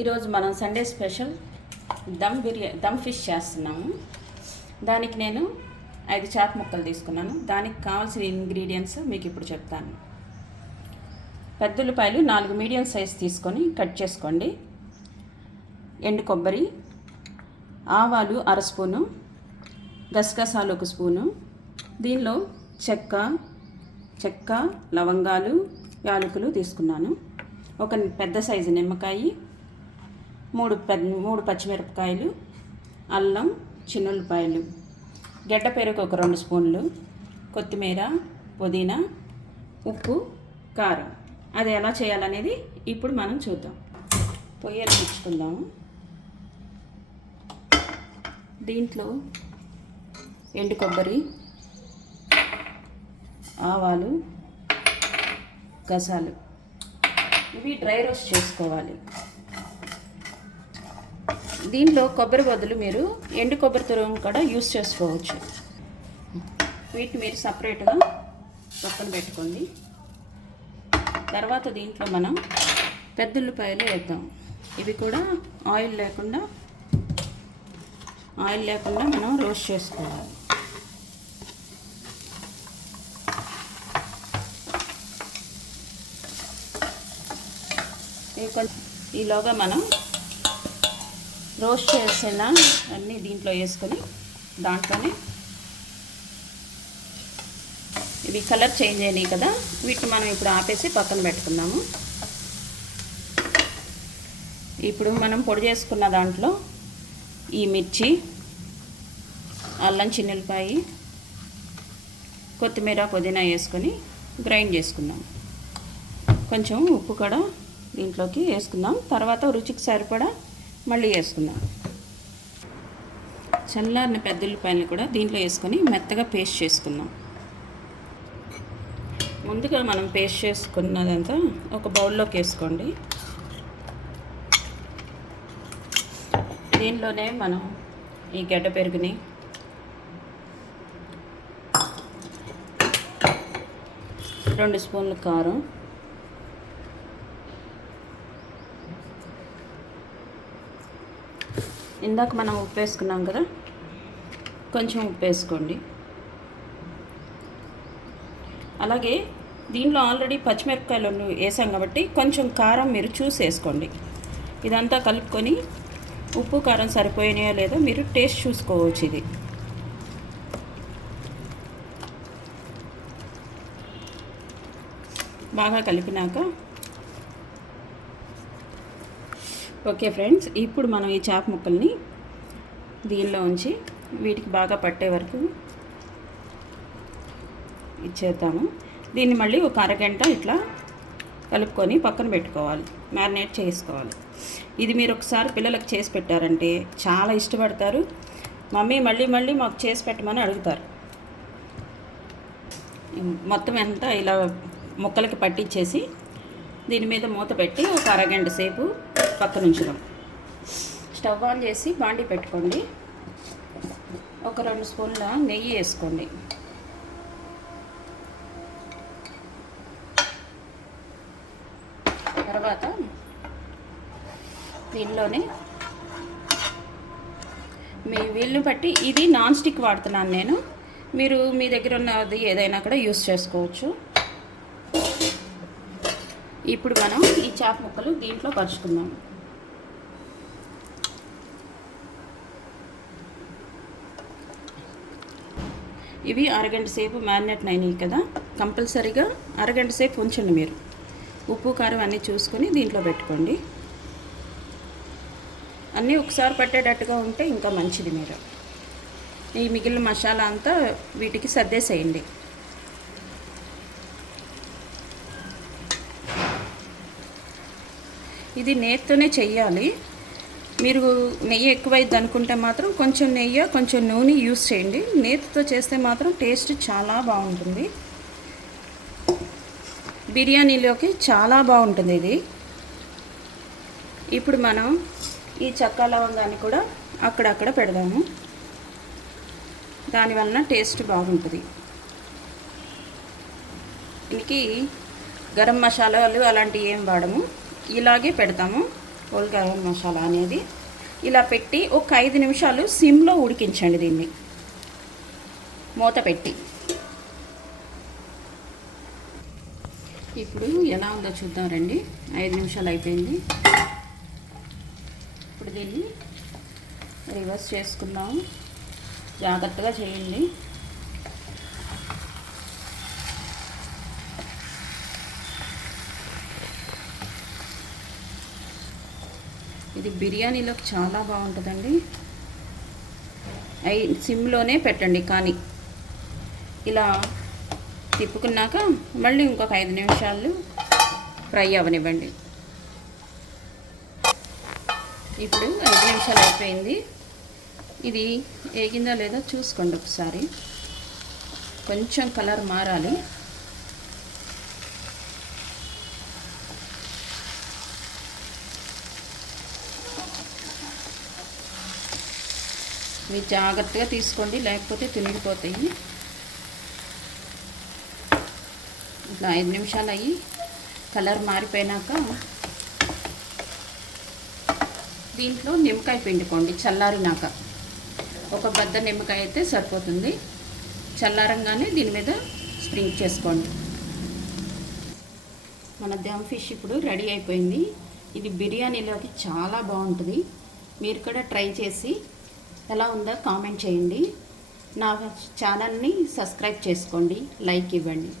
ఈరోజు మనం Sunday special dum బిర్యా దమ్ ఫిష్ చేస్తున్నాము. దానికి నేను ఐదు చేప ముక్కలు తీసుకున్నాను. దానికి కావాల్సిన ఇంగ్రీడియంట్స్ మీకు ఇప్పుడు చెప్తాను. పెద్ద ఉల్లిపాయలు నాలుగు మీడియం సైజ్ తీసుకొని కట్ చేసుకోండి. ఎండు కొబ్బరి ఆవాలు అర స్పూను గసగసాలు ఒక స్పూను దీనిలో చెక్క చెక్క లవంగాలు యాలకులు తీసుకున్నాను. ఒక పెద్ద సైజు నిమ్మకాయ మూడు మూడు పచ్చిమిరపకాయలు అల్లం చిన్నుల్లిపాయలు గడ్డ పెరుగు ఒక రెండు స్పూన్లు కొత్తిమీర పుదీనా ఉప్పు కారం. అది ఎలా చేయాలనేది ఇప్పుడు మనం చూద్దాం. పొయ్యలు తెచ్చుకుందాము దీంట్లో ఎండు కొబ్బరి ఆవాలు గసాలు. ఇవి డ్రై రోస్ట్ చేసుకోవాలి. దీంట్లో కొబ్బరి బదులు మీరు ఎండు కొబ్బరి తురుము కూడా యూస్ చేసుకోవచ్చు. వీటిని మీరు సపరేట్గా పక్కన పెట్టుకోండి. తర్వాత దీంట్లో మనం పెద్ద ఉల్లిపాయలు వేద్దాం. ఇవి కూడా ఆయిల్ లేకుండా ఆయిల్ లేకుండా మనం రోస్ట్ చేసుకోవాలి. ఇవి కొంచెం ఈలోగా మనం రోస్ట్ చేసిన అన్నీ దీంట్లో వేసుకొని దాంట్లోనే ఇవి కలర్ చేంజ్ అయినాయి కదా వీటిని మనం ఇప్పుడు ఆపేసి పక్కన పెట్టుకుందాము. ఇప్పుడు మనం పొడి చేసుకున్న దాంట్లో ఈ మిర్చి అల్లం చిన్నెలపాయి కొత్తిమీర పుదీనా వేసుకొని గ్రైండ్ చేసుకుందాం. కొంచెం ఉప్పు కూడా దీంట్లోకి వేసుకుందాం. తర్వాత రుచికి సరిపడా మళ్ళీ వేసుకుందాం. చల్లారిన పెద్ద ఉల్లిపాయలు కూడా దీంట్లో వేసుకొని మెత్తగా పేస్ట్ చేసుకుందాం. ముందుగా మనం పేస్ట్ చేసుకున్నదంతా ఒక బౌల్లోకి వేసుకోండి. దీనిలోనే మనం ఈ గడ్డ పెరుగుని రెండు స్పూన్లు కారం ఇందాక మనం ఉప్పు వేసుకున్నాం కదా? కొంచెం ఉప్పు వేసుకోండి అలాగే దీనిలో ఆల్రెడీ పచ్చిమిరపకాయలు వేసాం కాబట్టి కొంచెం కారం మీరు చూసి వేసుకోండి ఇదంతా కలుపుకొని ఉప్పు కారం సరిపోయినాయో లేదో మీరు టేస్ట్ చూసుకోవచ్చు ఇది. బాగా కలిపినాక ఓకే ఫ్రెండ్స్ ఇప్పుడు మనం ఈ చేప ముక్కల్ని దీనిలో ఉంచి వీటికి బాగా పట్టే వరకు ఇచ్చేద్దాము. దీన్ని మళ్ళీ ఒక అరగంట ఇట్లా కలుపుకొని పక్కన పెట్టుకోవాలి. మ్యారినేట్ చేసుకోవాలి. ఇది మీరు ఒకసారి పిల్లలకు చేసి పెట్టారంటే చాలా ఇష్టపడతారు. మమ్మీ మళ్ళీ మళ్ళీ మాకు చేసి పెట్టమని అడుగుతారు. మొత్తం ఎంత ఇలా ముక్కలకి పట్టించేసి దీని మీద మూత పెట్టి ఒక అరగంట సేపు పక్కన ఉంచుదాం. స్టవ్ ఆన్ చేసి బాండి పెట్టుకోండి. ఒక రెండు స్పూన్ల నెయ్యి వేసుకోండి. తర్వాత దీనిలోనే మీ వీళ్ళు బట్టి ఇది నాన్ స్టిక్ వాడుతున్నాను నేను. మీరు మీ దగ్గర ఉన్నది ఏదైనా కూడా యూస్ చేసుకోవచ్చు. ఇప్పుడు మనం ఈ చేప ముక్కలు దీంట్లో పరుచుకుందాం. ఇవి అరగంట సేపు మ్యారినేట్ అయినాయి కదా కంపల్సరీగా అరగంట సేపు ఉంచండి మీరు. ఉప్పు కారం అన్నీ చూసుకొని దీంట్లో పెట్టుకోండి. అన్నీ ఒకసారి పట్టేటట్టుగా ఉంటే ఇంకా మంచిది మీరు. ఈ మిగిలిన మసాలా అంతా వీటికి సర్దేసేయండి. ఇది నేతితోనే చెయ్యాలి. మీరు నెయ్యి ఎక్కువైద్ది అనుకుంటే మాత్రం కొంచెం నెయ్యి కొంచెం నూనె యూస్ చేయండి. నేతితో చేస్తే మాత్రం టేస్ట్ చాలా బాగుంటుంది. బిర్యానీలోకి చాలా బాగుంటుంది ఇది. ఇప్పుడు మనం ఈ చక్క లవంగాన్ని కూడా అక్కడక్కడ పెడదాము. దానివలన టేస్ట్ బాగుంటుంది. దీనికి గరం మసాలాలు అలాంటివి ఏం వాడము. ఇలాగే పెడతాము. హోల్ మసాలా అనేది. ఇలా పెట్టి ఒక ఐదు నిమిషాలు సిమ్లో ఉడికించండి దీన్ని. మూత పెట్టి. ఇప్పుడు ఎలా ఉందో చూద్దాం రండి. ఐదు నిమిషాలు అయిపోయింది. ఇప్పుడు దీన్ని రివర్స్ చేసుకుందాం. జాగ్రత్తగా చేయండి. ఇది బిర్యానీలోకి చాలా బాగుంటుందండి. అయి సిమ్లోనే పెట్టండి కానీ. ఇలా తిప్పుకున్నాక మళ్ళీ ఇంకొక ఐదు నిమిషాలు ఫ్రై అవనివ్వండి. ఇప్పుడు ఐదు నిమిషాలు అయిపోయింది. ఇది ఏగిందో లేదో చూసుకోండి ఒకసారి. కొంచెం కలర్ మారాలి. మీరు జాగ్రత్తగా తీసుకోండి లేకపోతే తినిగిపోతాయి. ఇట్లా ఐదు నిమిషాలు అయ్యి కలర్ మారిపోయినాక దీంట్లో నిమ్మకాయ పిండుకోండి చల్లారినాక. ఒక బద్ద నిమ్మకాయ అయితే సరిపోతుంది. చల్లారంగానే దీని మీద స్ప్రింక్ చేసుకోండి. మన దమ్ ఫిష్ ఇప్పుడు రెడీ అయిపోయింది. ఇది బిర్యానీలోకి చాలా బాగుంటుంది. మీరు కూడా ట్రై చేసి ఎలా ఉందో కామెంట్ చేయండి. నా ఛానల్ని సబ్స్క్రైబ్ చేసుకోండి. లైక్ ఇవ్వండి.